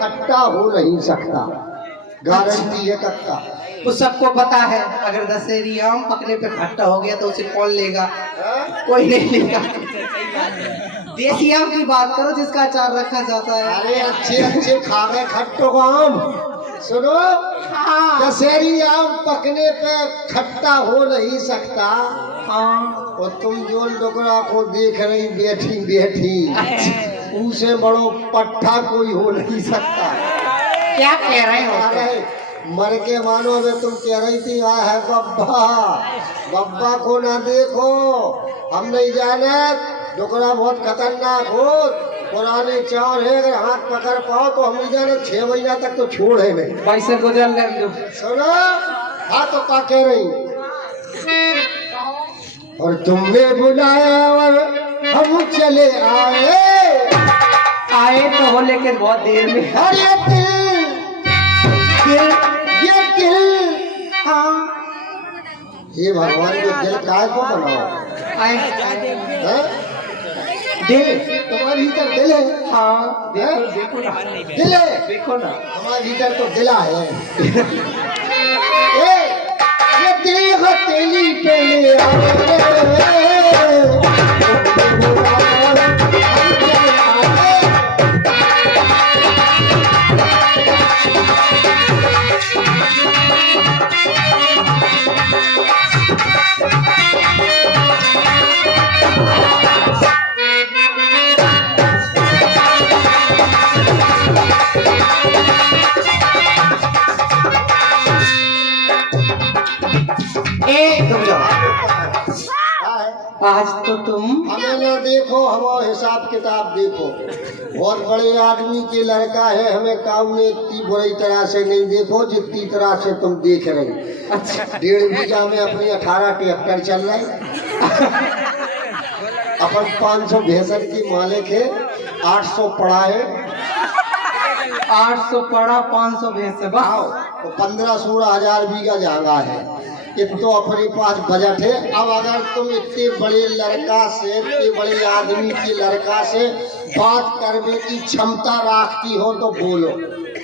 खट्टा हो नहीं सकता, गारंटी है कक्का। तो सबको पता है अगर दशहरी आम पकने पे खट्टा हो गया तो उसे कौन लेगा? कोई नहीं लेगा। देसी आम की बात करो जिसका अचार रखा जाता है। अरे अच्छे अच्छे खा गए खट्टो को आम। सुनो, दशहरी आम पकने पे खट्टा हो नहीं सकता। हाँ। और तुम जो डोकरा को देख रही बैठी बैठी, उसे बड़ो पट्टा कोई हो नहीं सकता। क्या कह रहे हो? अरे मर के मानो में तुम कह रही थी आ है बब्बा, बब्बा को ना देखो, हम नहीं जाने, डोकरा बहुत खतरनाक हो, पुराने चार है, अगर हाथ पकड़ पाओ तो हम नहीं जाने 6 महीना तक तो छोड़े नहीं। पैसे गुजर ले। सुनो, हाँ तो क्या कह रही? और तुमने बुलाया और हम चले आए तो हो लेकिन बहुत देर में। अरे दिल, ये दिल, हाँ। ये भगवान के दिल काय को बनाओ आए है? दिल तुम्हारे भीतर दिल है। हाँ देखो ना, दिल है, देखो ना, हमारे भीतर तो दिला है। ये दिल हथेली पे ले आए। आज तो तुम हमें न देखो, हमारा हिसाब किताब देखो। बहुत बड़े आदमी के लड़का है, हमें काम ने इतनी बुरी तरह से नहीं देखो जितनी तरह से तुम देख रहे। अच्छा 1.5 बीघा में अपनी 18 ट्रैक्टर चल रहे। अपन 500 भैंसर की मालिक है, 800 पड़ा है। 800 पड़ा 500 भैंस। तो 15-16 हजार बीघा जगह है। तो अपने पास बजट है। अब अगर तुम इतने बड़े लड़का से, इतने बड़े आदमी के लड़का से बात करने की क्षमता रखती हो तो बोलो।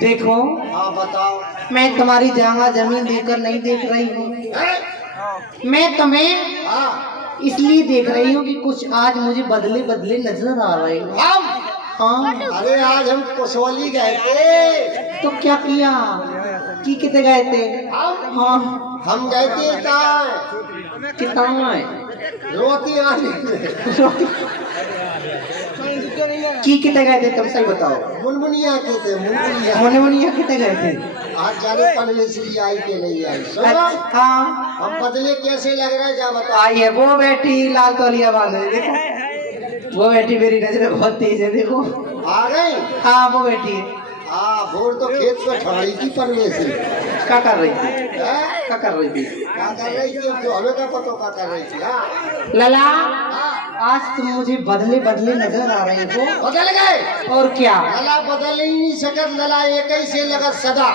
देखो, हाँ बताओ। मैं तुम्हारी जगह जमीन देकर नहीं देख रही हूँ, मैं तुम्हें हाँ इसलिए देख रही हूँ कि कुछ आज मुझे बदले बदले नजर आ रहे हो। हाँ। अरे आज हम कसौली गए थे। तो क्या किया? कितने गए थे? हाँ हम गए थे कितना रोटी आने कितने गए थे? तुम सही बताओ। मुनमुनिया के थे, मुनिया कितने गए थे? आज जाने परमेश्वरी आई के नहीं आई। सुनो, हाँ हम बदले कैसे लग रहा है जा बताओ। आई है वो बेटी लाल तौलिया बांधे, देखो वो बेटी मेरी नजर बहुत तेज है, देखो आ गई। हाँ वो बेटी है। हाँ भोर तो खेत में ठहरी थी परमेश्वरी। क्या कर रही थी? क्या कर रही थी? क्या कर रही थी? अब जो हमें क्या पता क्या कर रही थी। हाँ लला, हाँ, आज तुम मुझे बदले बदले नजर आ रही हो। बदल गए। और क्या? लला बदल ही नहीं सकत, लला एक ही से लगा सदा।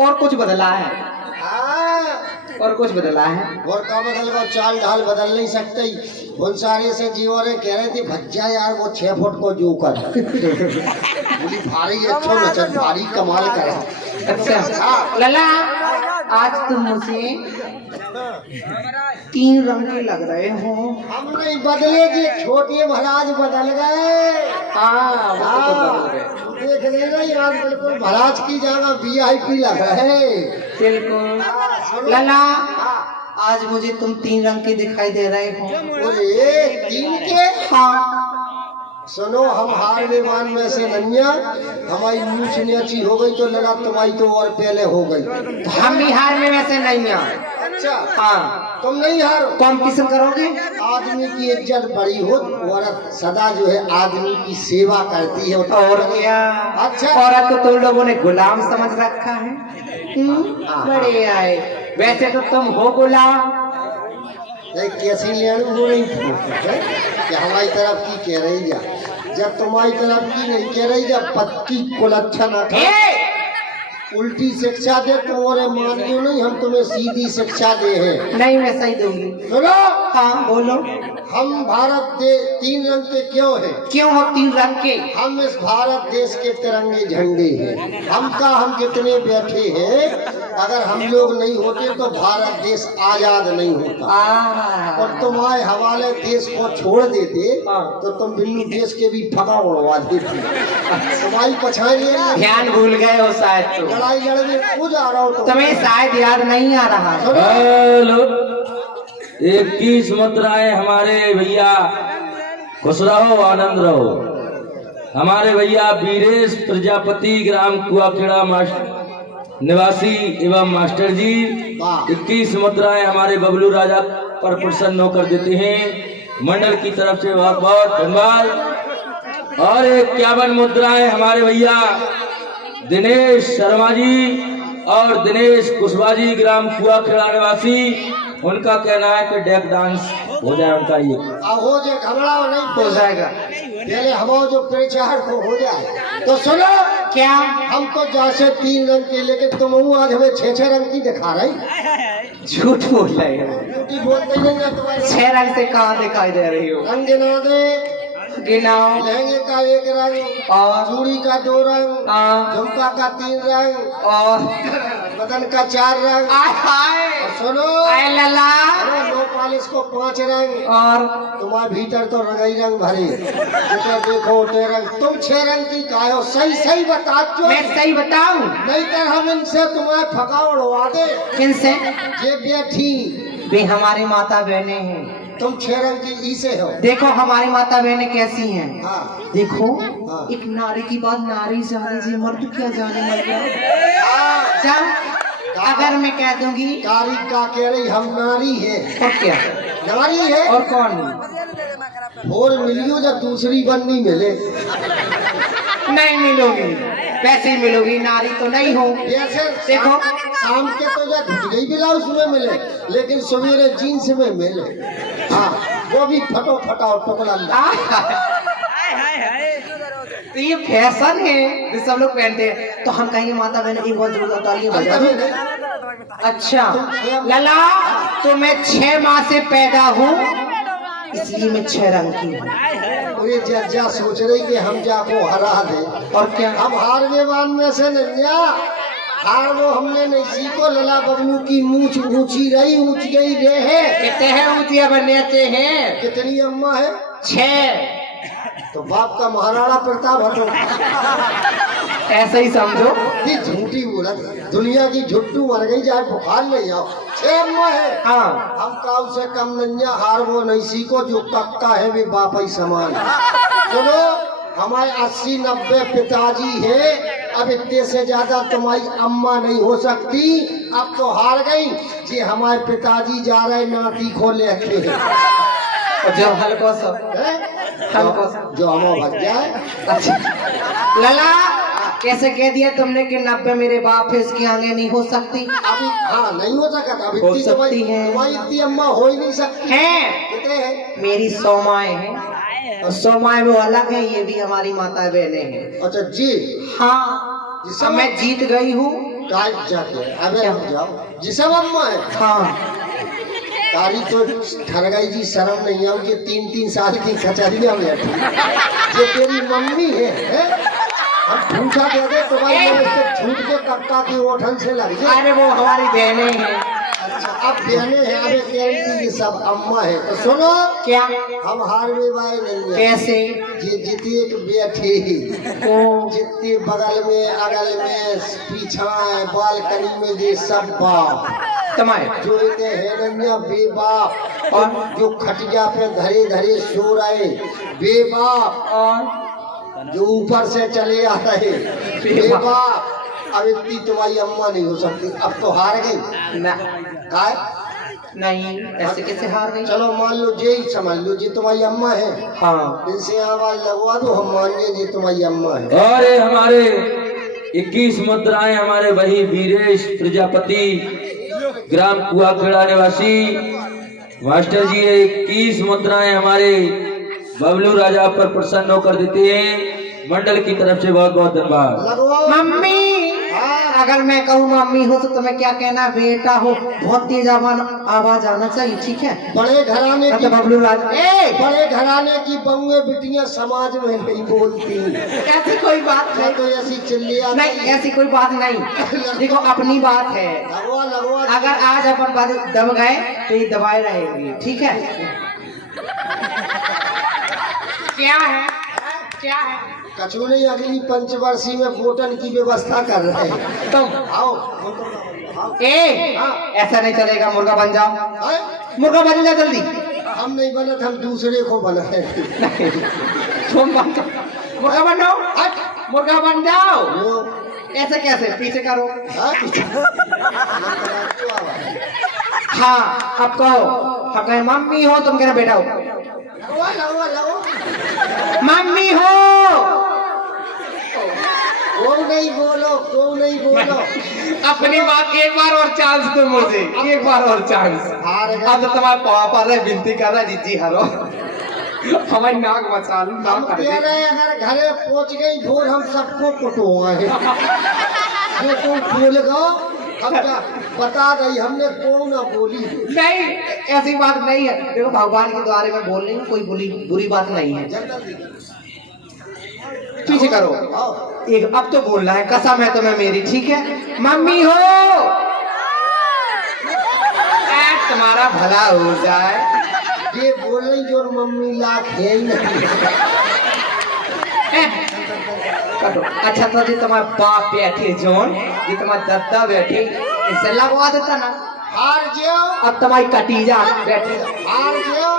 और कुछ बदला है? हाँ, और कुछ बदला है? और का बदल गया? चाल ढाल बदल नहीं सकते। भुनसारी से जीवन कह रहे थे भज्जा यार वो 6 फुट को जू कर बोली भारी अच्छा नचन, भारी कमाल करा। अच्छा लला, आज तुम मुझे 3 रंग के लग रहे हो। हम नहीं बदले जी, छोटे महाराज बदल गए। हाँ वो तो बदल गए। देख रहे ना यार, बिल्कुल महाराज की जगह VIP लग रहे। बिल्कुल लला, आज मुझे तुम 3 रंग के दिखाई दे रहे हो। अरे 3 के? हाँ सुनो, हम हार विमान में से नन्या, हमारी मूछ नीची हो गई तो लड़ा, तुम्हारी तो और पहले हो गई। हम बिहार में वैसे नहीं हैं। अच्छा हाँ, तुम नहीं हारो। कॉम्पिटिशन करोगे? आदमी की इज्जत बड़ी हो, औरत सदा जो है आदमी की सेवा करती है। और क्या? अच्छा। औरत को तुम लोगों ने गुलाम समझ रखा है। बड़े आए, वैसे तो तुम हो गुलाम। कैसी लेड़ू हो रही कि हमारी तरफ की कह रही जा, जब तुम्हारी तरफ की नहीं कह रही, जब पत्ती कुलच्छा ना था। उल्टी शिक्षा दे तुम्हारे मानियो नहीं, हम तुम्हें सीधी शिक्षा दे हैं। नहीं मैं सही दूंगी। सुनो, हाँ बोलो। हम भारत दे 3 रंग के क्यों हैं? क्यों हो 3 रंग के? हम इस भारत देश के तिरंगे झंडे हैं। हम कितने बैठे हैं, अगर हम लोग नहीं होते तो भारत देश आजाद नहीं होता। और तुम्हारे हवाले देश को छोड़ देते तो तुम बिल्लू देश के भी फका उड़वा देते। तुम्हारी पछाई ध्यान भूल गए हो शायद, तो लड़ाई लड़ने को जा रहा हो तुम्हें शायद याद नहीं आ रहा। हेलो 21 मुद्राएं हमारे भैया, खुश रहो आनंद रहो। हमारे भैया वीरेश प्रजापति ग्राम कुआखेड़ा निवासी एवं मास्टर जी 21 मुद्राएं हमारे बबलू राजा पर प्रसन्न होकर देते हैं। मंडल की तरफ से बहुत बहुत धन्यवाद। और 51 मुद्राएं हमारे भैया दिनेश शर्मा जी और दिनेश कुशवाहा जी ग्राम कुआखेड़ा निवासी, उनका कहना है कि डेक डांस हो जाए उनका। ये हो जाए, घबराओ नहीं, हो जाएगा। पहले हमारा जो प्रचार को हो जाए। तो सुनो, क्या हम तो जैसे 3 रंग के, लेकिन तुम आज हमें 6 रंग की दिखा रही। झूठ बोल रहे हो। झूठी बोलते नहीं है तुम्हारे। 6 रंग से कहाँ दिखाई दे रही हो? रंग गिना दे। गिनाओ। लहंगे का 1 रंग, और चूड़ी का 2 रंग, झुमका का 3 रंग, और बदन का 4 रंग। और सुनो, आए लला, नो पॉलिश को 5 रंग। और तुम्हारे भीतर तो रंगाई रंग भरे। देखो 6 रंग, तुम 6 रंग की काय हो? सही सही बता दो। मैं सही बताऊं? नहीं तो हम इनसे तुम्हारे फका उड़वा दे। किनसे? ये बैठी, वे हमारी माता बहनें हैं। तुम 6 रंग की ई से हो। देखो हमारी माता बहनें कैसी हैं। हाँ। देखो, हाँ। एक नारी की बात नारी जाने जी, मर्द क्या जाने मर गया। क्या? अगर मैं कह दूंगी कारी का कह रही हम नारी है। और क्या? नारी है। और कौन? और मिलियो जब दूसरी बननी मिले। नहीं मिलोगी, वैसे ही मिलोगी, नारी तो नहीं हो। जैसे देखो, शाम के तो जब गई ब्लाउज में मिले, लेकिन सवेरे जीन्स में मिले। हाँ, वो भी फटो फटाओ टुकड़ा। तो ये फैशन है जो सब लोग पहनते हैं। तो हम कहेंगे माता बहन एक बहुत जोरदार तालियां बजा दो। अच्छा लला, तो मैं 6 माह से पैदा हूँ, इसलिए मैं 6 रंग की हूँ। अरे जज्जा सोच रही कि हम जाको हरा दे। और क्या? हम हारवे बान में से नहीं, हार वो हमने नहीं सीखो। लला बबलू की मूछ ऊंची रही, ऊंच गई रे है। कितने हैं ऊंचिया बनते हैं? कितनी अम्मा है? 6। तो बाप का महाराणा प्रताप हटो। ऐसा ही समझो। ये झूठी बोला, दुनिया की झुट्टू मर गई, जाए बुखार नहीं आओ। 6 अम्मा है। हाँ। हम काउ से कम नन्या, हार वो नहीं सीखो, जो कक्का है वे बाप ही समान। सुनो, हमारे 80-90 पिताजी है, अब इतने से ज्यादा तुम्हारी अम्मा नहीं हो सकती। अब तो हार गई जी, हमारे पिताजी जा रहे नाती को लेके। जो हल्को सा जो हम भग जाए। अच्छा लला, कैसे कह दिया तुमने कि 90 मेरे बाप है, इसकी आगे नहीं हो सकती? अभी हाँ नहीं हो सकता। अब हो इतनी सकती है। तुम्हारी इतनी अम्मा हो ही नहीं सकती है। कितने हैं? मेरी 100 माएँ हैं, और 100 माएँ वो अलग है, ये भी हमारी माता बहनें हैं। अच्छा जी। हाँ, जिसम अब मैं जीत गई हूँ। जाके अबे रुक जाओ। जिसम अम्मा है। हाँ। तारी तो ठर गई जी, शर्म नहीं है कि 3-3 साल की कचहरिया में बैठी। ये तेरी मम्मी है? हम पूछा दे दे तो भाई छूट के कक्का की ओठन से लग जाए। अरे वो हमारी बहनें हैं। अच्छा, अब बहने हैं। अबे तेरी सब अम्मा है। तो सुनो, क्या? हम हार में बाय नहीं है। कैसे? जितने बैठे जितने बगल में अगल में पीछा बालकनी में ये सब बाप तुम्हारे जो इतने है बेबाप, और जो खटिया पे धरे धरे सो रहे बेबाप, और जो ऊपर से चले आ रहे बेबाप। अब इतनी तुम्हारी अम्मा नहीं हो सकती। अब तो हार गई ना। काय? नहीं, ऐसे कैसे हार गई? चलो मान लो, जे ही समझ लो जी तुम्हारी अम्मा है। हाँ। इनसे आवाज लगवा दो, हम मान लिए जी तुम्हारी अम्मा है। और ये हमारे 21 मुद्राएं हमारे वही वीरेश प्रजापति ग्राम कुआखेड़ा निवासी मास्टर जी, 21 मुद्राएं हमारे बबलू राजा पर प्रसन्न होकर देते हैं। मंडल की तरफ से बहुत बहुत धन्यवाद। लगवाओ। मम्मी हाँ। अगर मैं कहूँ मम्मी हो तो तुम्हें क्या कहना, बेटा हो। बहुत तेज आवाज आना चाहिए, ठीक है। बड़े घराने की बबलू राज, बड़े घराने की बहुएं बिटियां समाज में नहीं बोलती। ऐसी कोई बात मैं नहीं, तो ऐसी चिल्लिया नहीं ऐसी कोई बात नहीं। देखो अपनी बात है, लगवा लगवा अगर आज अपन बात दब गए तो ये दबाए रहेंगे, ठीक है। क्या है, क्या है? कछु नहीं, अगली पंचवर्षीय में वोटन की व्यवस्था कर रहे हैं। तुम आओ ऐसा नहीं चलेगा, मुर्गा बन जाओ, हैं? मुर्गा बन जा जल्दी। हम नहीं बनत, हम दूसरे को बनाए। तुम बन जाओ, मुर्गा बन जाओ, मुर्गा बन जाओ। ऐसे कैसे, पीछे करो। हाँ अब कहो, अब कहे मम्मी हो, तुम कहना बेटा हो। लगवा लगवा लगवा। मम्मी हो। वो नहीं बोलो, वो नहीं बोलो। अपनी बात एक बार और चांस दो मुझे, एक बार और चांस। हार गए। अब तो तुम्हारे पापा रहे विनती कर रहा, जीजी हरो हमारी नाक बचा लो, हम नाक कर कह दे। रहे हैं, अगर घरे पहुंच गई भोर हम सबको कुटोंगे। जो तुम भूल गो, हम क्या बता रही, हमने कौन ना बोली। नहीं ऐसी बात नहीं है, देखो भगवान के द्वारे में बोलने में कोई बुरी बात नहीं है। पीछे करो, एक अब तो बोलना है, कसम है तुम्हें मेरी, ठीक है। मम्मी हो, तुम्हारा भला हो जाए। ये बोल रही जो मम्मी लाख है ही नहीं। कटो। अच्छा तो जी तुम्हारे बाप बैठे जोन, ये तुम्हारा दद्दा बैठे, इसे लगवा देता ना। हार जाओ, अब तुम्हारी कटीजा बैठे, हार जाओ।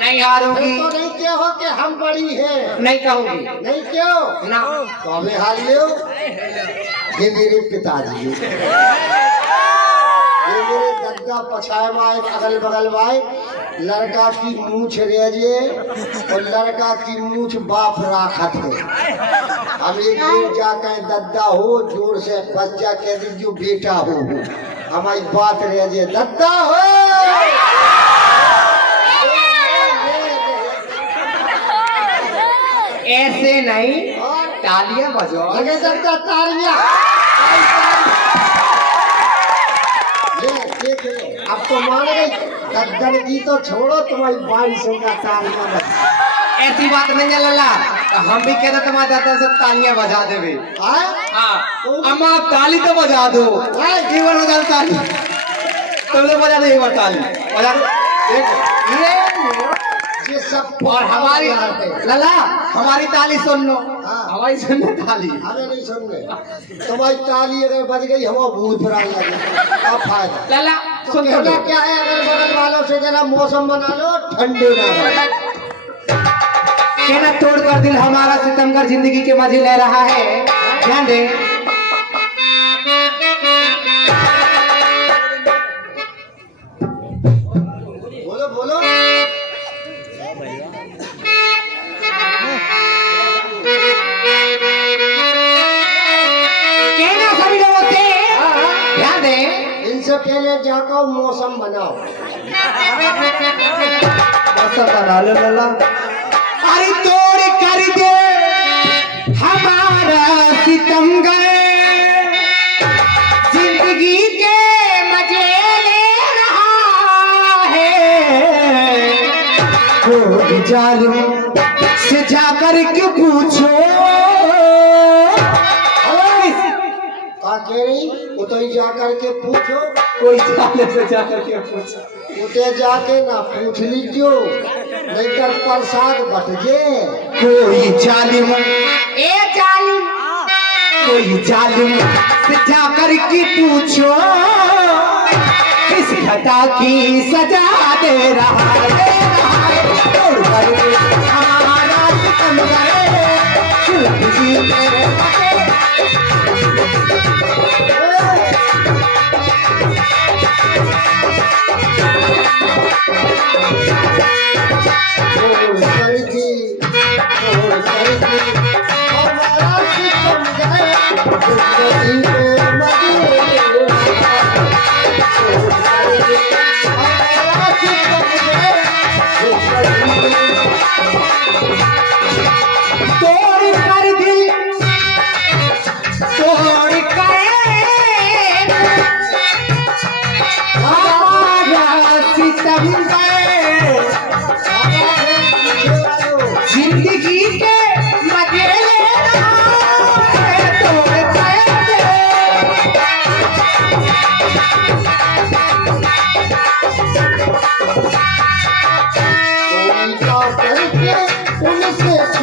नहीं हारूंगी, तो नहीं क्या हो कि हम बड़ी हैं, नहीं कहूंगी नहीं क्यों ना। तो हमें हार लो। ये मेरे पिताजी हैं। ये मेरे दद्दा पछाए माए, अगल बगल माए। लड़का की मूछ रेजे और लड़का की मूछ बाप राखत है। हम एक दिन जाकर दद्दा हो, जोर से बच्चा कह दीजिए बेटा हो, हमारी बात रेजे दद्दा हो। ऐसे नहीं, तालियां बजाओ। लगे दद्दा तालियां। देख अब तो मान गई, दद्दन की तो छोड़ो, तुम्हारी 2200 का तालियां बजा। ऐसी बात नहीं है लला, तो हम भी कहते तुम्हारे दादा से तालियां बजा देवे। हाँ अम्मा आप ताली तो बजा दो, एक बार बजा दो ताली, तुम लोग बजा दो एक बार ताली, बजा दो। ये सब और हमारी लला, हमारी ताली सुन लो। हाँ। हमारी सुनने ताली, हमें नहीं सुनने। तुम्हारी ताली अगर बज गई, हम भूत फराने लगे, क्या फायदा। लला सुन कहना लो। क्या है, अगर बगल वालों से जरा मौसम बना लो, ठंडे ना हो। कहना तोड़ कर दिल हमारा सितमगर जिंदगी के मजे ले रहा है, ध्यान दे। बोलो बोलो। कहना सभी लोगों से ध्यान दे। इनसे पहले जाकर मौसम बनाओ। मौसम बना लो लला। अरे तोड़ कर दे हमारा सितमगर जिंदगी के मजे ले रहा है। वो जालिम से जाकर के पूछो। क्या कह रही, उतई जाकर के पूछो। कोई जालिम से जाकर के पूछो। उठे जाके ना पूछ लीजियो, नहीं कर प्रसाद बट जे। कोई जालिम, ए जालिम, कोई जालिम से जाकर के पूछो, किस खता की सजा दे रहा है। तोड़ कर हमारा सितमगर जिंदगी के तोड़ कर दिल, तोड़ कर से